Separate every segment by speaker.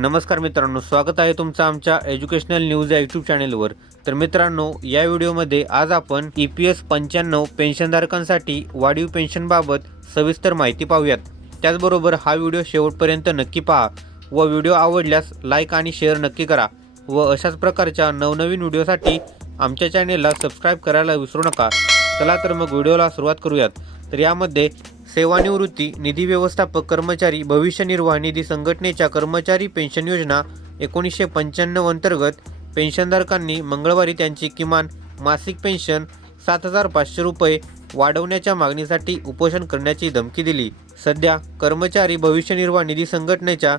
Speaker 1: नमस्कार मित्रांनो स्वागत आहे तुमचं आमच्या एज्युकेशनल न्यूज या यूट्यूब चॅनेलवर तर मित्रांनो या व्हिडिओमध्ये आज आपण ई पी एस पंच्याण्णव पेन्शनधारकांसाठी वाढीव पेन्शनबाबत सविस्तर माहिती पाहूयात. त्याचबरोबर हा व्हिडिओ शेवटपर्यंत नक्की पहा व व्हिडिओ आवडल्यास लाईक आणि शेअर नक्की करा व अशाच प्रकारच्या नवनवीन व्हिडिओसाठी आमच्या चॅनेलला सबस्क्राईब करायला विसरू नका. चला तर मग व्हिडिओला सुरुवात करूयात. तर यामध्ये सेवानिवृत्ती निधी व्यवस्थापक कर्मचारी भविष्य निर्वाह निधी संघटनेच्या कर्मचारी पेन्शन योजना एकोणीसशे पंच्याण्णव अंतर्गत पेन्शनधारकांनी मंगळवारी त्यांची किमान मासिक पेन्शन सात हजार पाचशे रुपये वाढवण्याच्या मागणीसाठी उपोषण करण्याची धमकी दिली. सध्या कर्मचारी भविष्य निर्वाह निधी संघटनेच्या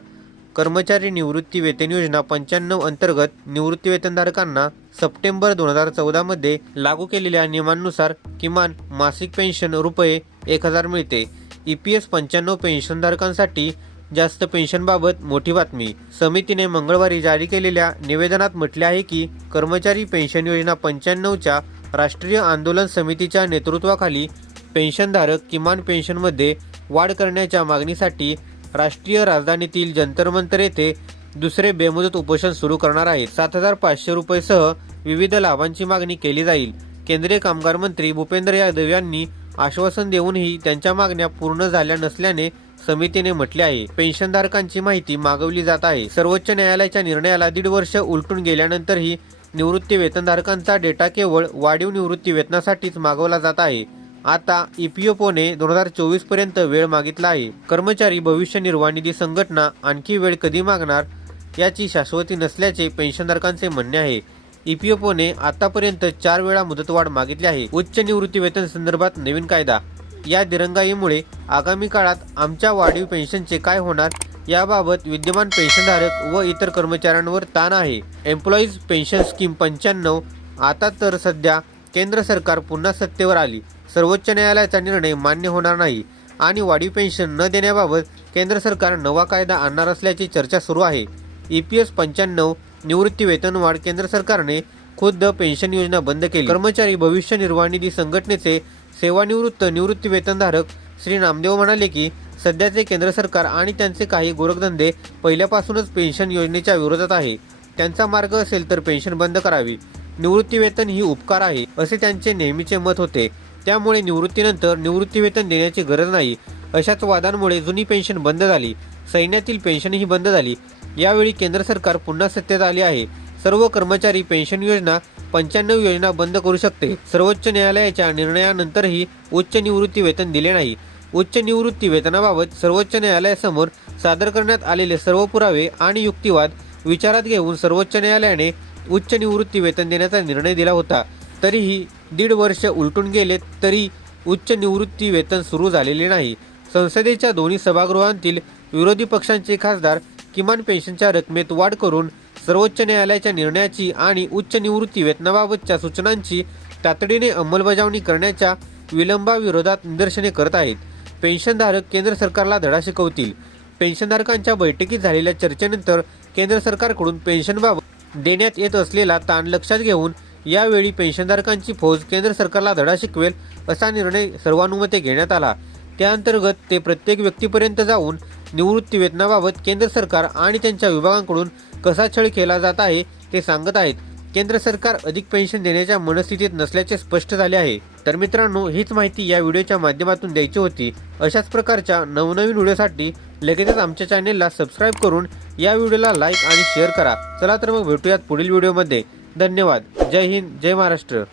Speaker 1: कर्मचारी निवृत्ती वेतन योजना पंच्याण्णव अंतर्गत निवृत्ती वेतनधारकांना सप्टेंबर दोन हजार चौदामध्ये लागू केलेल्या नियमांनुसार किमान मासिक पेन्शन रुपये एक हजार मिळते. ई पी एस पंच्याण्णव पेन्शनधारकांसाठी जास्त पेन्शनबाबत मोठी बातमी. समितीने मंगळवारी जारी केलेल्या निवेदनात म्हटले आहे की कर्मचारी पेन्शन योजना पंच्याण्णवच्या राष्ट्रीय आंदोलन समितीच्या नेतृत्वाखाली पेन्शनधारक किमान पेन्शनमध्ये वाढ करण्याच्या मागणीसाठी राष्ट्रीय राजधानीतील जंतरमंतर येथे दुसरे बेमुदत उपोषण सुरू करणार आहे. सात हजार पाचशे रुपयेसह विविध लाभांची मागणी केली जाईल. केंद्रीय कामगार मंत्री भूपेंद्र यादव यांनी आश्वासन देऊनही त्यांच्या मागण्या पूर्ण झाल्या नसल्याने समितीने म्हटले आहे. पेन्शनधारकांची माहिती मागवली जात आहे. सर्वोच्च न्यायालयाच्या निर्णयाला दीड वर्ष उलटून गेल्यानंतरही निवृत्ती वेतनधारकांचा डेटा केवळ वाढीव निवृत्ती वेतनासाठीच मागवला जात आहे. आता ईपीएफओने दोन हजार चोवीसपर्यंत वेळ मागितला आहे. कर्मचारी भविष्य निर्वाह निधी संघटना आणखी वेळ कधी मागणार याची शाश्वती नसल्याचे पेन्शनधारकांचे म्हणणे आहे. ईपीएफओने आतापर्यंत चार वेळा मुदतवाढ मागितली आहे. उच्च निवृत्ती वेतन संदर्भात नवीन कायदा. या दिरंगाईमुळे आगामी काळात आमच्या वाढीव पेन्शनचे काय होणार याबाबत विद्यमान पेन्शनधारक व इतर कर्मचाऱ्यांवर ताण आहे. एम्प्लॉईज पेन्शन स्कीम पंच्याण्णव आता तर सध्या केंद्र सरकार पुन्हा सत्तेवर आली. सर्वोच्च न्यायालयाचा निर्णय मान्य होणार नाही आणि वाढीव पेन्शन न देण्याबाबत केंद्र सरकार नवा कायदा आणणार असल्याची चर्चा सुरू आहे. ई पी एस पंच्याण्णव निवृत्ती वेतनवाढ केंद्र सरकारने खुद्द पेन्शन योजना बंद केली. कर्मचारी भविष्य निर्वाह निधी संघटनेचे सेवानिवृत्त निवृत्ती वेतनधारक श्री नामदेव म्हणाले की सध्याचे केंद्र सरकार आणि त्यांचे काही गोरखधंदे पहिल्यापासूनच पेन्शन योजनेच्या विरोधात आहे. त्यांचा मार्ग असेल तर पेन्शन बंद करावी. निवृत्तीवेतन ही उपकार आहे असे त्यांचे नेहमीचे मत होते. त्यामुळे निवृत्तीनंतर निवृत्तीवेतन देण्याची गरज नाही. अशाच वादांमुळे जुनी पेन्शन बंद झाली. सैन्यातील पेन्शनही बंद झाली. यावेळी केंद्र सरकार पुन्हा सत्तेत आले आहे. सर्व कर्मचारी पेन्शन योजना पंच्याण्णव योजना बंद करू शकते. सर्वोच्च न्यायालयाच्या निर्णयानंतरही उच्च निवृत्ती वेतन दिले नाही. उच्च निवृत्ती वेतनाबाबत सर्वोच्च न्यायालयासमोर सादर करण्यात आलेले सर्व पुरावे आणि युक्तिवाद विचारात घेऊन सर्वोच्च न्यायालयाने उच्च निवृत्ती वेतन देण्याचा निर्णय दिला होता. तरीही दीड वर्ष उलटून गेले तरी उच्च निवृत्ती वेतन सुरू झालेले नाही. संसदेच्या दोन्ही सभागृहांतील विरोधी पक्षांचे खासदार किमान पेन्शनच्या रकमेत वाढ करून सर्वोच्च न्यायालयाच्या निर्णयाची आणि उच्च निवृत्ती वेतनाबाबतच्या सूचनांची तातडीने अंमलबजावणी करण्याच्या विलंबाविरोधात निदर्शने करत आहेत. पेन्शनधारक केंद्र सरकारला धडा शिकवतील. पेन्शनधारकांच्या बैठकीत झालेल्या चर्चेनंतर केंद्र सरकारकडून पेन्शनबाबत देण्यात येत असलेला ताण लक्षात घेऊन यावेळी पेन्शनधारकांची फौज केंद्र सरकारला धडा शिकवेल असा निर्णय सर्वानुमते घेण्यात आला. त्याअंतर्गत ते प्रत्येक व्यक्तीपर्यंत जाऊन निवृत्ती वेतनाबाबत केंद्र सरकार आणि त्यांच्या विभागांकडून कसा छळ केला जात आहे ते सांगत आहेत. केंद्र सरकार अधिक पेन्शन देण्याच्या मनस्थितीत नसल्याचे स्पष्ट झाले आहे. तर मित्रांनो हीच माहिती या व्हिडिओच्या माध्यमातून द्यायची होती. अशाच प्रकारच्या नवनवीन व्हिडिओसाठी लगेचच आमच्या चॅनेलला सबस्क्राईब करून या व्हिडिओला लाईक आणि शेअर करा. चला तर मग भेटूयात पुढील व्हिडिओमध्ये. धन्यवाद. जय हिंद. जय महाराष्ट्र.